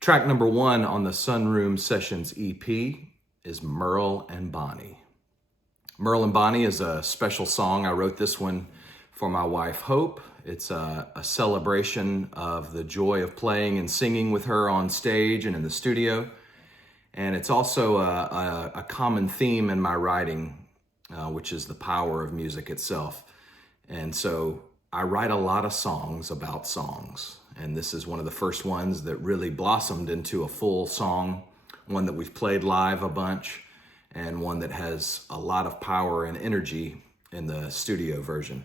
Track number 1 on the Sunroom Sessions EP is Merle and Bonnie. Merle and Bonnie is a special song. I wrote this one for my wife, Hope. It's a celebration of the joy of playing and singing with her on stage and in the studio. And it's also a common theme in my writing, which is the power of music itself. And so I write a lot of songs about songs. And this is one of the first ones that really blossomed into a full song, one that we've played live a bunch, and one that has a lot of power and energy in the studio version.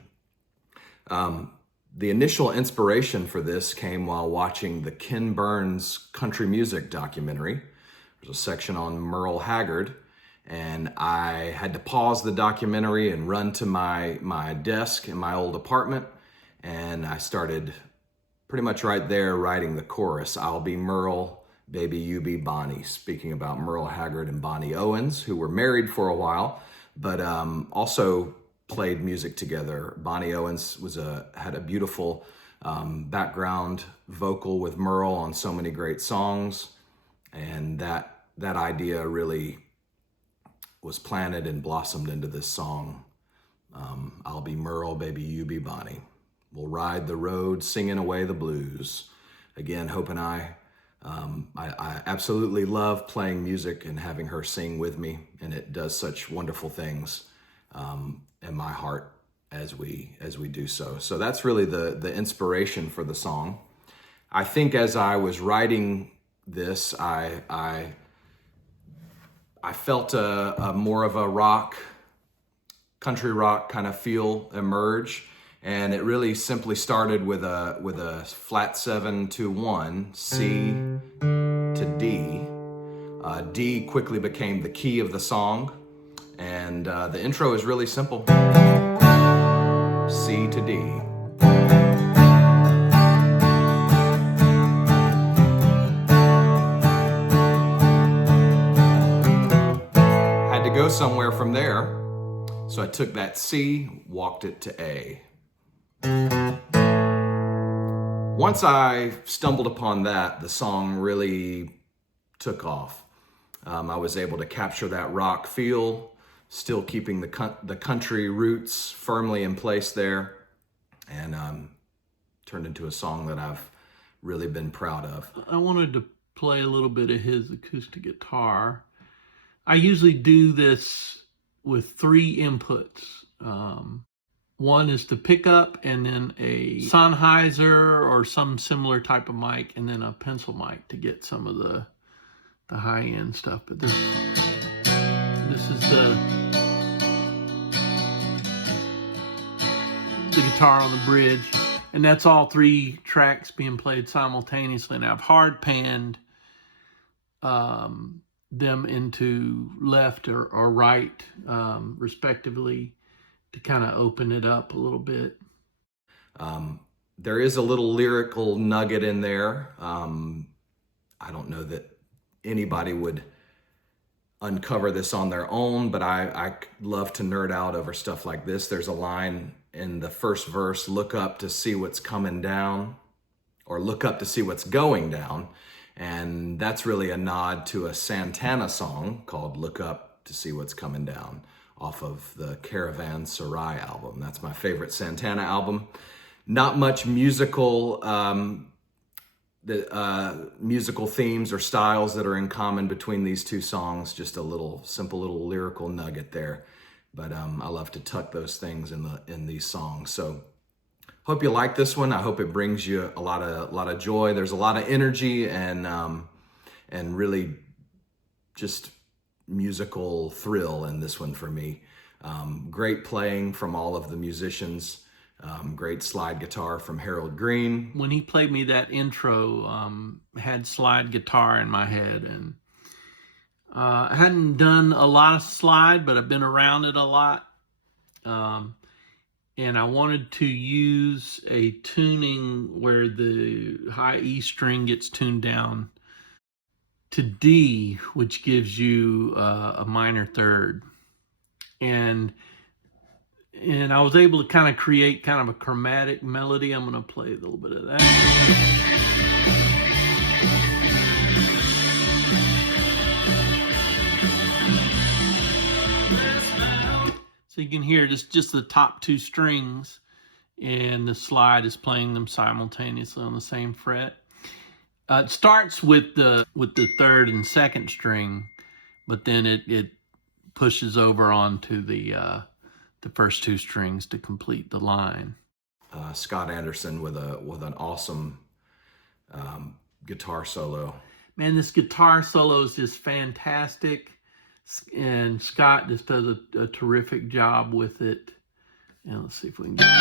The initial inspiration for this came while watching the Ken Burns country music documentary. There's a section on Merle Haggard, and I had to pause the documentary and run to my desk in my old apartment, and I started pretty much right there writing the chorus, "I'll be Merle, baby you be Bonnie," speaking about Merle Haggard and Bonnie Owens, who were married for a while, but also played music together. Bonnie Owens had a beautiful background vocal with Merle on so many great songs, and that idea really was planted and blossomed into this song. I'll be Merle, baby you be Bonnie. We'll ride the road singing away the blues. Again, Hope and I absolutely love playing music and having her sing with me, and it does such wonderful things in my heart as we do so. So that's really the inspiration for the song. I think as I was writing this, I felt a more of a country rock kind of feel emerge. And it really simply started with a flat 7 to 1, C to D. D quickly became the key of the song, and the intro is really simple. C to D. Had to go somewhere from there, so I took that C, walked it to A. Once I stumbled upon that, the song really took off. I was able to capture that rock feel, still keeping the country roots firmly in place there, and turned into a song that I've really been proud of. I wanted to play a little bit of his acoustic guitar. I usually do this with 3 inputs. One is the pickup, and then a Sennheiser or some similar type of mic, and then a pencil mic to get some of the high-end stuff. But this is the guitar on the bridge, and that's all 3 tracks being played simultaneously. And I've hard panned them into left or right, respectively, to kind of open it up a little bit. There is a little lyrical nugget in there. I don't know that anybody would uncover this on their own, but I love to nerd out over stuff like this. There's a line in the first verse, "Look up to see what's coming down," or "Look up to see what's going down." And that's really a nod to a Santana song called "Look Up to See What's Coming Down," off of the Caravanserai album. That's my favorite Santana album. Not much musical musical themes or styles that are in common between these 2 songs. Just a simple little lyrical nugget there. But I love to tuck those things in these songs. So hope you like this one. I hope it brings you a lot of joy. There's a lot of energy and really just musical thrill in this one for me. Great playing from all of the musicians. Great slide guitar from Greene. When he played me that intro, had slide guitar in my head, and I hadn't done a lot of slide, but I've been around it a lot. And I wanted to use a tuning where the high E string gets tuned down to D, which gives you a minor third. And I was able to kind of create kind of a chromatic melody. I'm going to play a little bit of that. you can hear just the top 2 strings, and the slide is playing them simultaneously on the same fret. It starts with the 3rd and 2nd string, but then it pushes over onto the first 2 strings to complete the line. Scott Anderson with an awesome guitar solo. Man, this guitar solo is just fantastic, and Scott just does a terrific job with it. And let's see if we can get it.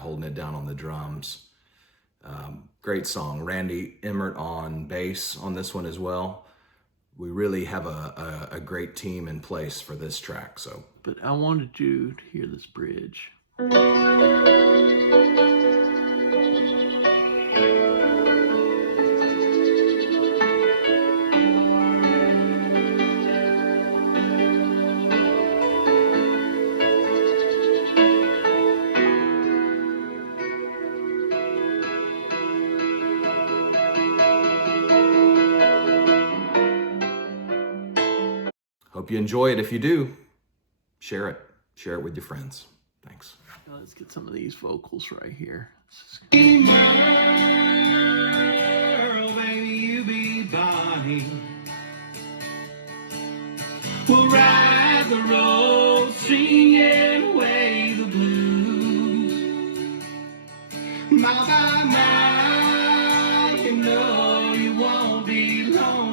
Holding it down on the drums. Great song. Randy Emmert on bass on this one as well. We really have a great team in place for this track. But I wanted you to hear this bridge. Hope you enjoy it. If you do, share it. Share it with your friends. Thanks. Let's get some of these vocals right here. Merle, baby, you be Bonnie. We'll ride the road, singing away the blues. Mile by mile, you know you won't be lonely.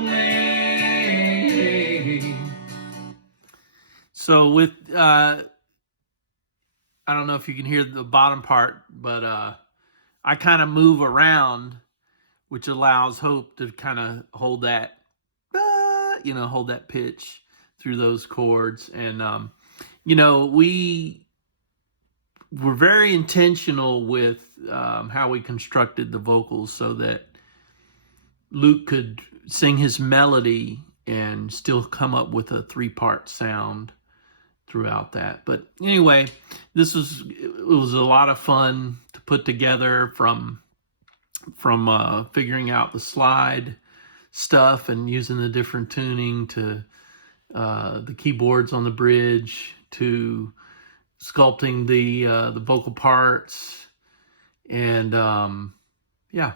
So with, I don't know if you can hear the bottom part, but I kind of move around, which allows Hope to kind of hold that, hold that pitch through those chords. And, we were very intentional with how we constructed the vocals so that Luke could sing his melody and still come up with a 3-part sound throughout that. But anyway, it was a lot of fun to put together, from figuring out the slide stuff and using the different tuning to the keyboards on the bridge to sculpting the vocal parts, and yeah,